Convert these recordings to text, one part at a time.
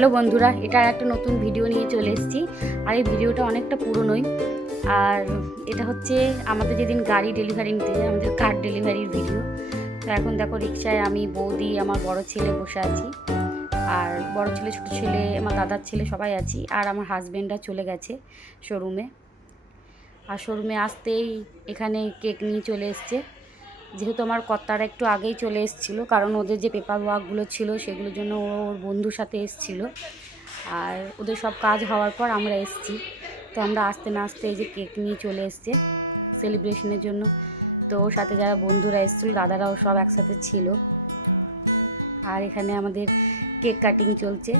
Hello বন্ধুরা, এটা একটা নতুন ভিডিও নিয়ে চলে এসেছি। আর এই ভিডিওটা অনেকটা পুরনোই। আর এটা হচ্ছে আমাদের যেদিন গাড়ি ডেলিভারি নিতে যায় আমাদের কার ডেলিভারির ভিডিও তো এখন দেখো রিক্সায় আমি, বৌদি, আমার বড় ছেলে বসে আছি। আর বড় ছেলে, ছোটো ছেলে, আমার দাদার ছেলে সবাই আছি। আর আমার হাজব্যান্ডরা চলে গেছে শোরুমে আর শোরুমে আসতেই এখানে কেক নিয়ে চলে এসছে। যেহেতু আমার কর্তারা একটু আগেই চলে এসেছিল, কারণ ওদের যে পেপার ওয়ার্কগুলো ছিল সেগুলোর জন্য ও ওর বন্ধুর সাথে এসেছিল। আর ওদের সব কাজ হওয়ার পর আমরা এসেছি। তো আমরা আসতে না আসতে এই যে কেক নিয়ে চলে এসছে সেলিব্রেশনের জন্য। তো ওর সাথে যারা বন্ধুরা এসেছিল, দাদারাও সব একসাথে ছিল। আর এখানে আমাদের কেক কাটিং চলছে।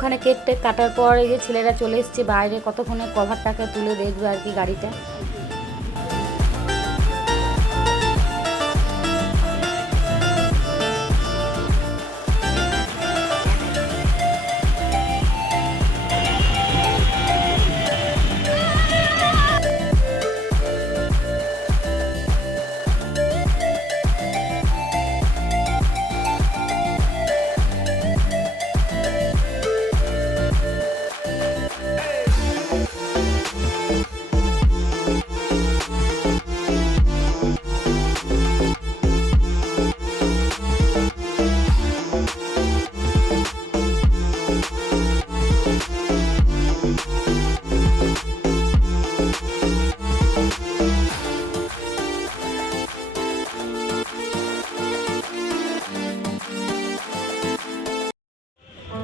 ওখানে কেক টেক কাটার পর এই যে ছেলেরা চলে এসছে বাইরে, কতক্ষণে কভারটাকে তুলে দেখবে আর কি গাড়িটা?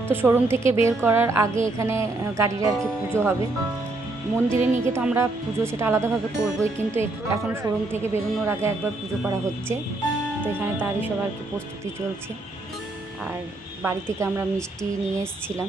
তো শোরুম থেকে বের করার আগে এখানে গাড়ির আর কি পুজো হবে। মন্দিরে নিয়ে তো আমরা পুজো সেটা আলাদাভাবে করবোই, কিন্তু এখন শোরুম থেকে বেরোনোর আগে একবার পুজো করা হচ্ছে। তো এখানে তারই সব আর কি প্রস্তুতি চলছে। আর বাড়ি থেকে আমরা মিষ্টি নিয়ে এসেছিলাম।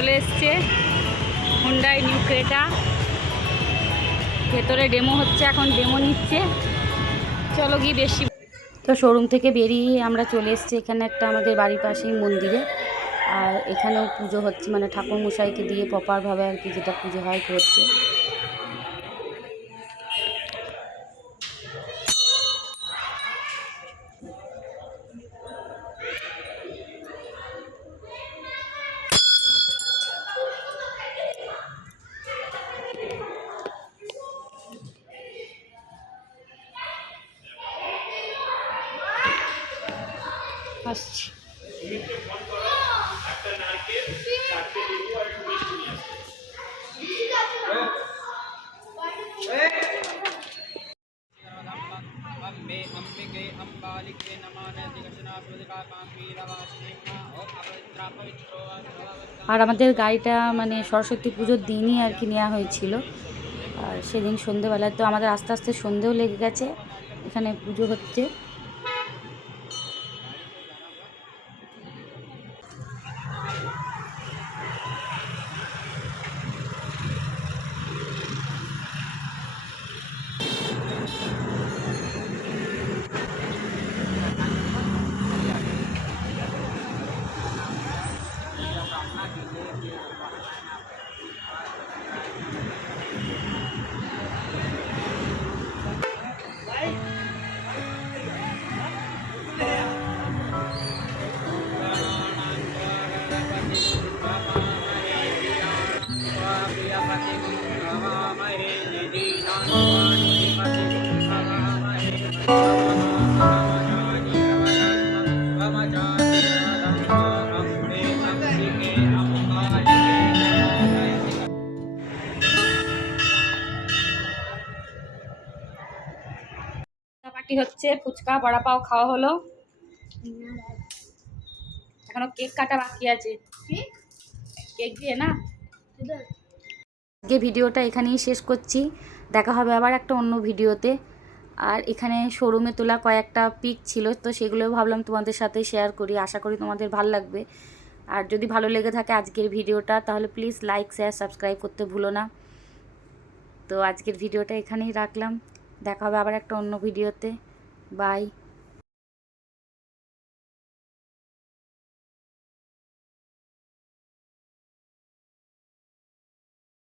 চলে এসছে হুন্ডাই নিউ ক্রেটা ভেতরে ডেমো হচ্ছে, এখন ডেমো নিচ্ছে। চলো গিয়ে বেশি তো শোরুম থেকে বেরিয়ে আমরা চলে এসেছি, এখানে একটা আমাদের বাড়ির পাশেই মন্দিরে। আর এখানেও পুজো হচ্ছে মানে ঠাকুর মশাইকে দিয়ে প্রপারভাবে আর কি যেটা পুজো হয় হচ্ছে আসছি। আর আমাদের গাড়িটা মানে সরস্বতী পুজোর দিনই আর কি নেওয়া হয়েছিল। আর সেদিন সন্ধেবেলায়, তো আমাদের আস্তে আস্তে সন্ধেও লেগে গেছে। এখানে পুজো হচ্ছে। হচ্ছে, ফুচকা, বড়া পাও খাওয়া হলো। এখনও কেক কাটা বাকি আছে। কেক দিয়ে না? আজকে ভিডিওটা এখানেই শেষ করছি। দেখা হবে আবার একটা অন্য ভিডিওতে। আর এখানে শোরুমে তোলা কয়েকটা পিক ছিল, তো সেগুলো ভাবলাম তোমাদের সাথে শেয়ার করি। আশা করি তোমাদের ভালো লাগবে। আর যদি ভালো লেগে থাকে আজকের ভিডিওটা, তাহলে প্লিজ লাইক শেয়ার সাবস্ক্রাইব করতে ভুলো না। তো আজকের ভিডিওটা এখানেই রাখলাম। দেখা হবে আবার একটা অন্য ভিডিওতে। বাই